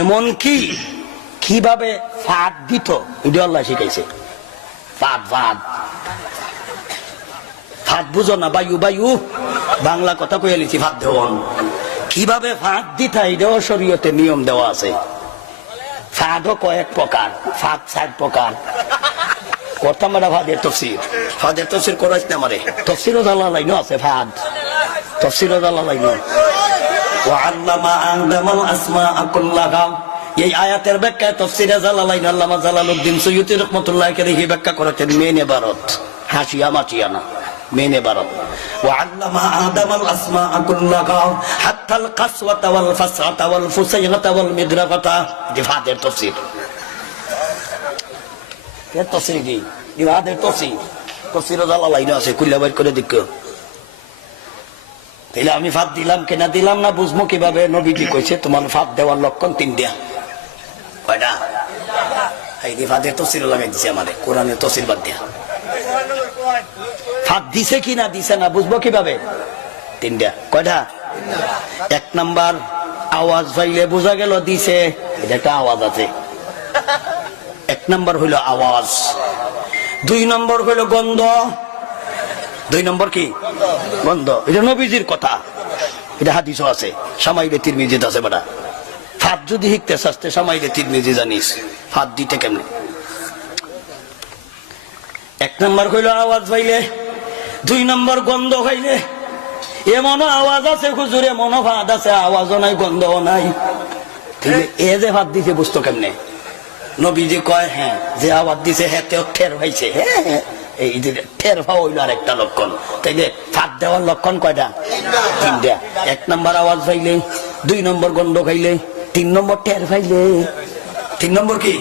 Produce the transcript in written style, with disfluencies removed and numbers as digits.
এমন কি কিভাবে ফাঁদ দিত এটা আল্লাহ শিখাইছে। ফাঁদ ফাঁদ ফাঁদ বুঝো না? বায়ু বায়ু বাংলা কথা কয়ে লিছি ফাঁদ দেওয়ান। কিভাবে ফাঁদ দিতা এটাও শরীয়তে নিয়ম দেওয়া আছে। ফাঁদও কয়েক প্রকার, ফাঁদ 4 প্রকার। করতাম না ফাঁদের তফসির, ফাঁদের তফসির করাইস না আমারে। তফসিরও জানা লাইন আছে, ফাঁদ তফসিরও জানা লাইন। এই আয়াতের ব্যাখ্যায় তফসিরে জালালাইন আল্লামা জালালউদ্দিন সুয়ুতী রাহমাতুল্লাহ আলাইহি ব্যাখ্যা করেছেন মেন ইবারত, হাসিয়া মাচিয়া না, মেন ইবারত। ওয়াল্লামা আদামাল আসমাআ কুল্লাহা হাত্তাল কাসওয়াতা ওয়াল ফাসআতা ওয়াল ফুসাইলাতা ওয়াল মিদরাকাতা। ফাদের তফসির, এর তফসির কি? ফাদের তফসির, তফসিরে জালালাইন আছে, খুলে বের করে দেখো। তাইলে আমি ফাঁদ দিলাম কিনা দিলাম না বুঝবো কিভাবে? নবীজি কইছে তোমার ফাঁদ দেওয়ার লক্ষণ 3টা। কয়টা? এই ফাঁদের তফসির লাগাই দিছে আমাদের কোরআনের তফসির বাদ দিয়া। ফাঁদ দিছে কিনা দিছে না বুঝবো কিভাবে? 3টা। কয়টা? 1 নাম্বার আওয়াজ পাইলে বোঝা গেল দিছে, এটা একটা আওয়াজ আছে। 1 নাম্বার হইলো আওয়াজ। 2 নম্বর হইলো গন্ধ। 2 নম্বর কি? গন্ধ। এটা নবীজির কথা, এটা হাদিসও আছে, সামাইলে তিরমিজিত আছে। বেটা ফাঁদ যদি শিখতে চাস্তে সামাইলে তিরমিজি জানিস ফাঁদ দিতে কেমনে। 1 নম্বর হইলো আওয়াজ পাইলে, 2 নম্বর গন্ধ হইলে। এমনও আওয়াজ আছে হুজুর, এমনও ফাঁদ আছে আওয়াজও নাই গন্ধও নাই। এ যে ফাঁদ দিছে বুঝতো কেমনে? নবীজি কয় হ্যাঁ যে আওয়াজ দিছে হেতেও ঠের হয়েছে। হ্যাঁ এই যে ঠের হওয়া হইল আর একটা লক্ষণ। তাইলে ফাঁদ দেওয়ার লক্ষণ কয়টা? 3টা। 1 নম্বর আওয়াজ পাইলে, 2 নম্বর গন্ধ খাইলে, 3 নম্বর ঠের পাইলে। 3 নম্বর কি?